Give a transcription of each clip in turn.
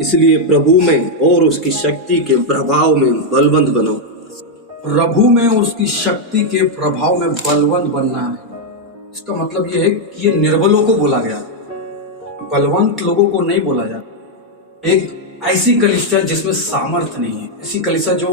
इसलिए प्रभु में और उसकी शक्ति के प्रभाव में बलवंत बनो। प्रभु में और उसकी शक्ति के प्रभाव में बलवंत बनना है। इसका मतलब यह है कि ये निर्बलों को बोला गया, बलवंत लोगों को नहीं बोला जाता। एक ऐसी कलीसिया जिसमें सामर्थ्य नहीं है, ऐसी कलीसिया जो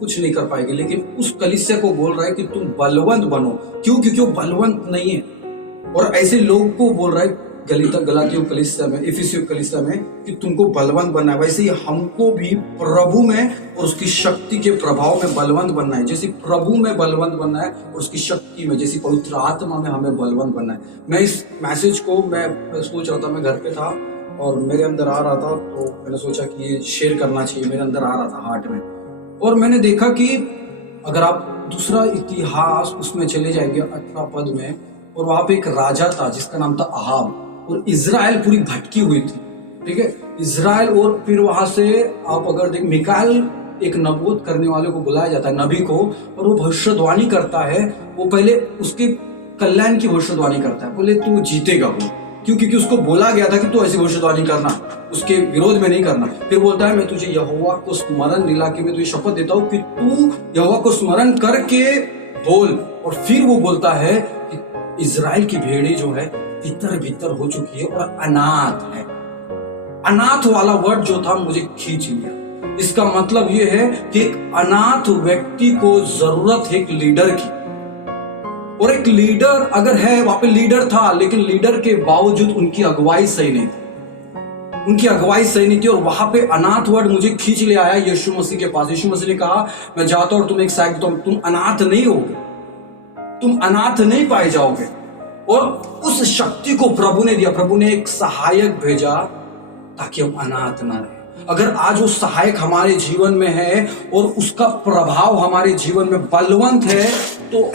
कुछ नहीं कर पाएगी, लेकिन उस कलीसिया को बोल रहा है कि तुम बलवंत बनो। क्यों? क्योंकि वो बलवंत नहीं है। और ऐसे लोग को बोल रहा है गलातियों कलीसिया में, इफिसियों कलीसिया में कि तुमको बलवंत बनना है। वैसे ही हमको भी प्रभु में और उसकी शक्ति के प्रभाव में बलवंत बनना है। जैसे प्रभु में बलवंत बनना है और उसकी शक्ति में, जैसे पवित्र आत्मा में हमें बलवंत बनना है। मैं इस मैसेज को मैं सोच रहा था, मैं घर पे था और मेरे अंदर आ रहा था, तो मैंने सोचा कि ये शेयर करना चाहिए। मेरे अंदर आ रहा था हार्ट में, और मैंने देखा कि अगर आप दूसरा इतिहास उसमें चले जाएंगे 18 पद में, और वहां पे एक राजा था जिसका नाम था अहाब, और इजराइल पूरी भटकी हुई थी। ठीक है, इजराइल। और फिर वहां से आप अगर देख, मिकाएल एक नबूवत करने वाले को बुलाया जाता है, नबी को, और वो भविष्यवाणी करता है। वो पहले उसके कल्याण की भविष्यवाणी करता है, बोले तू जीतेगा वो, क्योंकि उसको बोला गया था कि तू ऐसी भविष्यवाणी करना, उसके विरोध में नहीं करना। फिर बोलता है मैं तुझे यहोवा को स्मरण दिला के मैं तुझे शपथ देता हूँ कि तू यहोवा को स्मरण करके बोल। और फिर वो बोलता है कि इजराइल की भेड़ी जो है भीतर भीतर हो चुकी है और अनाथ है। अनाथ वाला वर्ड जो था मुझे खींच लिया। इसका मतलब ये है कि एक अनाथ व्यक्ति को जरूरत है एक लीडर की, और एक लीडर अगर है, वहां पे लीडर था, लेकिन लीडर के बावजूद उनकी अगुवाई सही नहीं थी, उनकी अगुवाई सही नहीं थी। और वहां पे अनाथ वर्ड मुझे खींच ले आया यीशु मसीह के पास। यीशु मसीह ने कहा मैं जाता हूं और तुम एक साइड, तुम अनाथ नहीं होगे, तुम अनाथ नहीं पाए जाओगे। और उस शक्ति को प्रभु ने दिया। प्रभु ने एक सहायक भेजा ताकि हम अनाथ ना रहे। अगर आज वो सहायक हमारे जीवन में है और उसका प्रभाव हमारे जीवन में बलवंत है, तो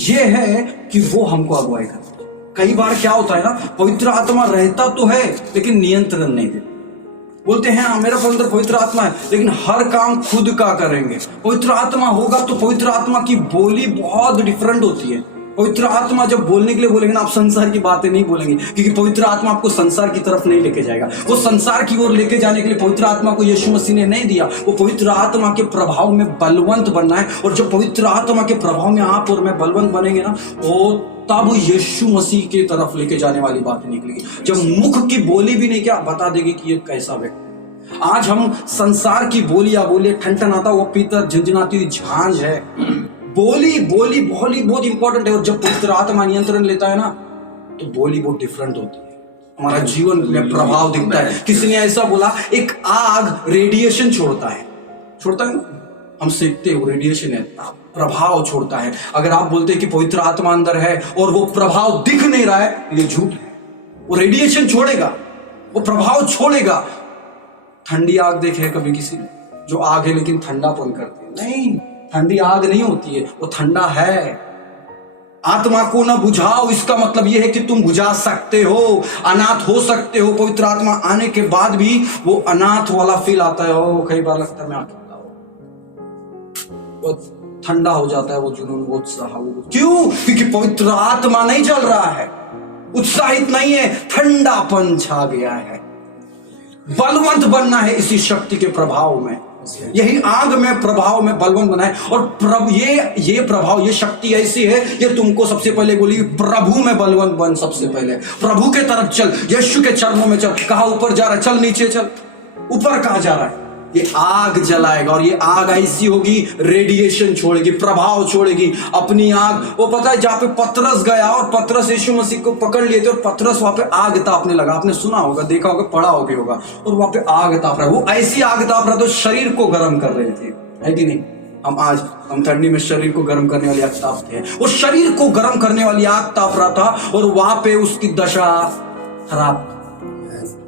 ये है कि वो हमको अगुवाई करता है। कई बार क्या होता है ना, पवित्र आत्मा रहता तो है लेकिन नियंत्रण नहीं देता। बोलते हैं हाँ मेरा अंदर पवित्र आत्मा है, लेकिन हर काम खुद का करेंगे। पवित्र आत्मा होगा तो पवित्र आत्मा की बोली बहुत डिफरेंट होती है। पवित्र आत्मा जब बोलने के लिए बोलेंगे ना, आप संसार की बातें नहीं बोलेंगे, क्योंकि पवित्र आत्मा आपको संसार की तरफ नहीं लेके जाएगा। वो संसार की ओर लेके जाने के लिए पवित्र आत्मा को यीशु मसीह ने नहीं दिया। वो पवित्र आत्मा के प्रभाव में बलवंत बनना है। और जब पवित्र आत्मा के प्रभाव में आप और मैं बलवंत बनेंगे ना, वो तब यीशु मसीह के तरफ लेके जाने वाली बातें निकलेगी। जब मुख की बोली भी नहीं, क्या बता देगी कि ये कैसा व्यक्ति। आज हम संसार की बोलियां बोलिए, ठनठनाता वो पीतर झंझनाती हुई झांझ है। बोली बोली बोली बहुत इंपॉर्टेंट है। और जब पवित्र आत्मा नियंत्रण लेता है ना, तो बोली बहुत डिफरेंट होती है, हमारा जीवन में प्रभाव दिखता है। किसी ने ऐसा बोला, एक आग रेडिएशन छोड़ता है ना, हम सीखते हैं, रेडिएशन है, प्रभाव छोड़ता है। अगर आप बोलते हैं कि पवित्र आत्मा अंदर है और वो प्रभाव दिख नहीं रहा है, ये झूठ है। वो रेडिएशन छोड़ेगा, वो प्रभाव छोड़ेगा। ठंडी आग देखे है कभी किसी ने, जो आग है लेकिन ठंडापन करती है? नहीं, ठंडी आग नहीं होती है, वो ठंडा है। आत्मा को ना बुझाओ, इसका मतलब यह है कि तुम बुझा सकते हो, अनाथ हो सकते हो। पवित्र आत्मा आने के बाद भी वो अनाथ वाला फील आता है। ओ कई बार लगता है मैं अकेला हूं, वो ठंडा हो जाता है वो जुनून, वो उत्साह। क्यों? क्योंकि पवित्र आत्मा नहीं जल रहा है, उत्साहित नहीं है, ठंडापन छा गया है। बलवंत बनना है इसी शक्ति के प्रभाव में, यही आग में प्रभाव में बलवंत बना है। और प्रभु ये प्रभाव, ये शक्ति ऐसी है, ये तुमको सबसे पहले बोली प्रभु में बलवंत बन। सबसे पहले प्रभु के तरफ चल, यीशु के चरणों में चल। कहा ऊपर जा रहा है, चल नीचे चल। ऊपर कहा जा रहा है, ये आग जलाएगा। और ये आग ऐसी होगी, रेडिएशन छोड़ेगी, प्रभाव छोड़ेगी अपनी आग। वो पता है जहां पे पतरस गया और पतरस यीशु मसीह को पकड़ लिए थे, और पतरस वहां पे आग तापने लगा। आपने सुना होगा, देखा होगा, पढ़ा होगा। और वहां पे आग ताप रहा है, वो ऐसी आग ताप रहा था, तो शरीर को गर्म कर रहे थे, है कि नहीं? हम ठंडी में शरीर को गर्म करने वाली आग तापते हैं। वो शरीर को गर्म करने वाली आग ताप रहा था, और वहां पे उसकी दशा खराब,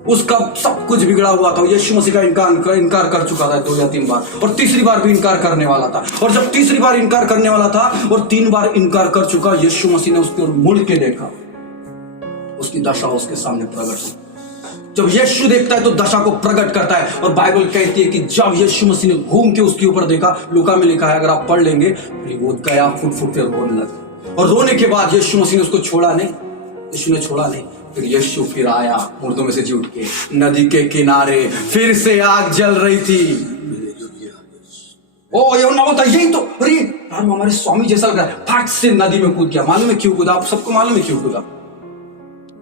उसका सब कुछ बिगड़ा हुआ था। यीशु मसीह का इनकार कर चुका था 2 या 3 बार, और तीसरी बार भी इनकार करने वाला था। और जब तीसरी बार इनकार करने वाला था और 3 बार इनकार कर चुका, यीशु मसीह ने उसकी ओर मुड़ के देखा, उसकी दशा उसके सामने प्रकट हुई। जब यीशु देखता है तो दशा को प्रकट करता है। और बाइबल कहती है कि जब यीशु मसीह ने घूम के उसके ऊपर देखा, लूका में लिखा है, अगर आप पढ़ लेंगे, वो गया फुट के रोने लगा। और रोने के बाद यीशु मसीह ने उसको छोड़ा नहीं, यीशु ने छोड़ा नहीं, फिर यीशु फिर आया मुर्दों में से जी उठ के, नदी के किनारे फिर से आग जल रही थी। ओ यूहन्ना बोलता यही तो, अरे यार हमारे स्वामी जैसा लग रहा है, फट से नदी में कूद गया। मालूम है क्यों कूदा? आप सबको मालूम है क्यों कूदा?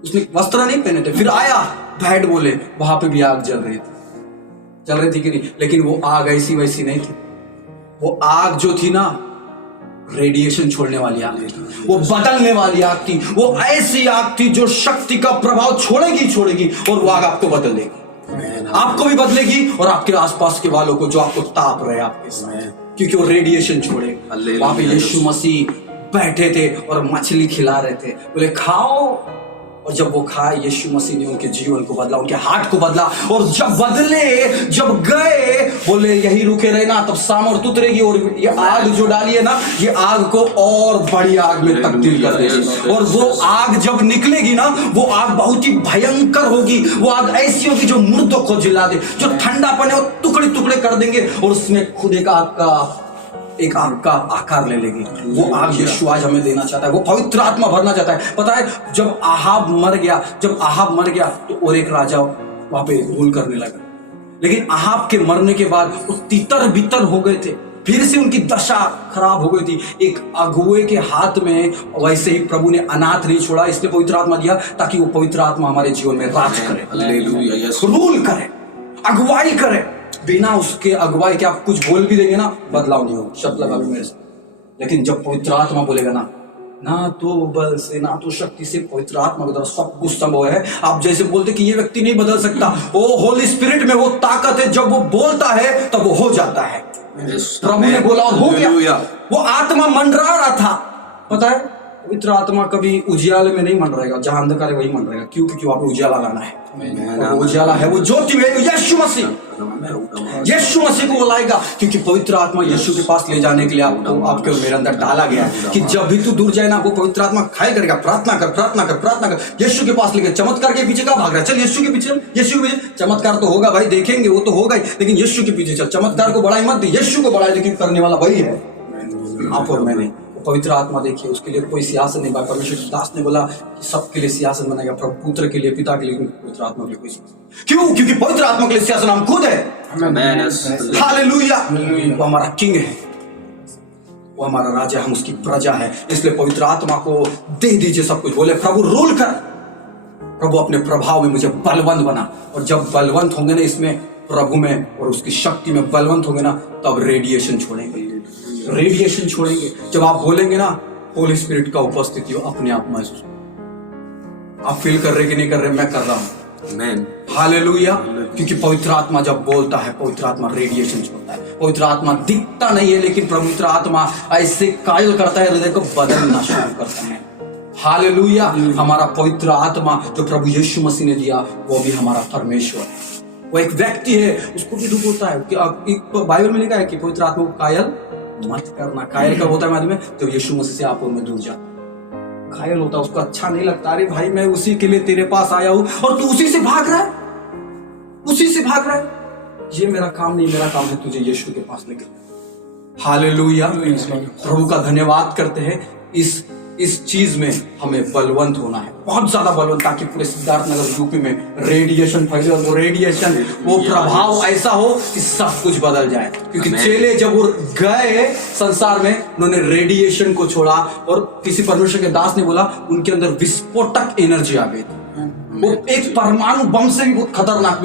उसने वस्त्र नहीं पहने थे। फिर आया, बैठ बोले, वहां पे भी आग जल रही थी कि नहीं? लेकिन वो आग ऐसी वैसी नहीं थी। वो आग जो थी ना, रेडिएशन छोड़ने वाली आग थी, वो बदलने वाली आग थी। वो ऐसी आग थी जो शक्ति का प्रभाव छोड़ेगी और वो आग आपको बदल देगी, आपको भी बदलेगी और आपके आसपास के वालों को जो आपको ताप रहे आपके साथ, क्योंकि वो रेडिएशन छोड़ेगा। वहां पे यीशु मसीह बैठे थे और मछली खिला रहे थे, बोले खाओ। और जब वो खाए, यीशु मसीह ने उनके जीवन को बदला, उनके हार्ट को बदला। और जब बदले, जब गए, बोले यही रुके रहे ना, तब सामर्थ उतरेगी और ये आग जो डाली है ना, ये आग को और बड़ी आग में तब्दील कर देगी। और वो आग जब निकलेगी ना, वो आग बहुत ही भयंकर होगी। वो आग ऐसी होगी जो मुर्दों को जिला दे, जो ठंडापन है वो टुकड़े टुकड़े कर देंगे और उसमें खुद एक आग का आकार ले लेगी। वो आग यीशु आज हमें देना चाहता है। वो पवित्र आत्मा भरना चाहता है। पता है, जब आहाब मर गया तो और एक राजा वहां पे रूल करने लगा। लेकिन आहाब के मरने के बाद वो तितर बितर हो गए थे, फिर से उनकी दशा खराब हो गई थी। एक अगुए के हाथ में वैसे ही प्रभु ने अनाथ नहीं छोड़ा, इसलिए पवित्र आत्मा दिया ताकि वो पवित्र आत्मा हमारे जीवन में राज करे, रूल करे, अगुवाई करे। बिना उसके अगुवाई के आप कुछ बोल भी देंगे ना, बदलाव नहीं होगा। शब्द लगा लो मेरे से। लेकिन जब पवित्र आत्मा बोलेगा ना तो बल से, ना तो शक्ति से, पवित्र आत्मा के द्वारा सब कुछ संभव है। आप जैसे बोलते कि ये व्यक्ति नहीं बदल सकता, वो होली स्पिरिट में वो ताकत है, जब वो बोलता है तब वो हो जाता है। प्रभु ने बोला और हो गया। वो आत्मा मंडरा रहा था। पता है, पवित्र आत्मा कभी उजियाले में नहीं मंडराएगा, जहां अंधकार है वही मंडराएगा। क्यों? क्योंकि वहां पे उजियाला लाना है। उजियाला है, वो ज्योति है, यीशु मसीह को लाएगा। क्योंकि पवित्र आत्मा यीशु के पास ले जाने के लिए आपके मेरे अंदर डाला गया है कि जब भी तू दूर जाए ना, वो पवित्र आत्मा खाया करेगा। प्रार्थना कर, यीशु के पास लेके। चमत्कार के पीछे का भाग रहा है? चल यीशु के पीछे। चमत्कार तो होगा भाई, देखेंगे, वो तो होगा ही, लेकिन यीशु के पीछे चल। चमत्कार को बढ़ाई मत, यीशु को बढ़ाई, लेकिन करने वाला वही है, आप और मैं नहीं। पवित्र आत्मा देखिए, उसके लिए कोई सियासत नहीं। परमेश्वर के दास ने बोला कि सबके लिए सियासत बनाएगा, प्रभु पुत्र के लिए, पिता के लिए, पवित्र आत्मा के लिए कोई सियासत। क्यों? क्योंकि पवित्र आत्मा के लिए सियासत हम खुद है। हालेलुया। वो हमारा किंग है, वो हमारा राजा, हम उसकी प्रजा है। इसलिए पवित्र आत्मा को दे दीजिए सब कुछ। बोले प्रभु रूल कर, प्रभु अपने प्रभाव में मुझे बलवंत बना। और जब बलवंत होंगे ना इसमें, प्रभु में और उसकी शक्ति में बलवंत होंगे ना, तब रेडिएशन छोड़ेंगे। जब आप बोलेंगे ना, होली स्पिरिट का उपस्थिति हो, अपने आप महसूस। आप फील कर रहे कि नहीं कर रहे? मैं कर रहा हूं। हालेलुया। क्योंकि पवित्र आत्मा जब बोलता है, पवित्र आत्मा रेडिएशन छोड़ता है। पवित्र आत्मा दिखता नहीं है, लेकिन पवित्र आत्मा ऐसे कायल करता है, हृदय को बदलना शुरू करता है। हालेलुया। हमारा पवित्र आत्मा जो प्रभु यीशु मसीह ने दिया, वो भी हमारा परमेश्वर है। वो एक व्यक्ति है, उसको भी दुख होता है। बाइबल में लिखा है कि पवित्र आत्मा को कायल मत करना। कायल कब होता है मालूम है? जब यीशु मसीह से आप में दूर जाता, कायल होता, उसको अच्छा नहीं लगता। अरे भाई, मैं उसी के लिए तेरे पास आया हूं और तू उसी से भाग रहा है। ये मेरा काम नहीं, मेरा काम है तुझे यीशु के पास लेकर। हालेलुया। प्रभु का धन्यवाद करते हैं। इस चीज में हमें बलवंत होना है, बहुत ज्यादा बलवंत, ताकि पूरे सिद्धार्थनगर यूपी में रेडिएशन फैले और वो प्रभाव ऐसा हो कि सब कुछ बदल जाए। क्योंकि चेले जब वो गए संसार में, उन्होंने रेडिएशन को छोड़ा और किसी परमेश्वर के दास ने बोला उनके अंदर विस्फोटक एनर्जी आ गई थी। वो एक परमाणु बम से भी बहुत खतरनाक,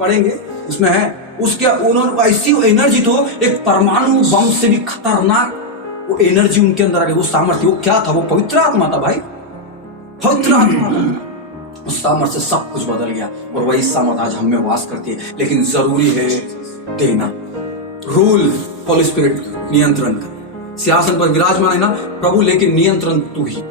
पढ़ेंगे उसमें है, उसके उन्होंने ऐसी एनर्जी तो एक परमाणु बम से भी खतरनाक वो एनर्जी उनके अंदर आ गई। वो सामर्थ्य, वो क्या था? वो पवित्र आत्मा था भाई, पवित्र आत्मा था। उस सामर्थ्य से सब कुछ बदल गया और वही सामर्थ्य आज हम में वास करती है। लेकिन जरूरी है देना, रूल, होली स्पिरिट नियंत्रण कर। सिंहासन पर विराजमान है ना प्रभु, लेकिन नियंत्रण तू ही।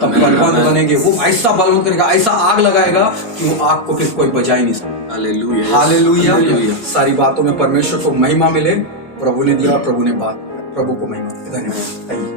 तब बलवंत बनेंगे। वो ऐसा बलवंत करेगा, ऐसा आग लगाएगा कि वो आग को फिर कोई बजा ही नहीं सकता। हालेलुया। सारी बातों में परमेश्वर को महिमा मिले। प्रभु ने दिया, प्रभु ने बात, प्रभु को महिमा। धन्यवाद।